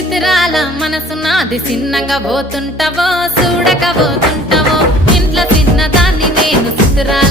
చిత్రాల మనసు నాది చిన్నగా పోతుంటావో చూడక పోతుంటావో ఇంట్లో చిన్నదాన్ని నేను చిత్రాల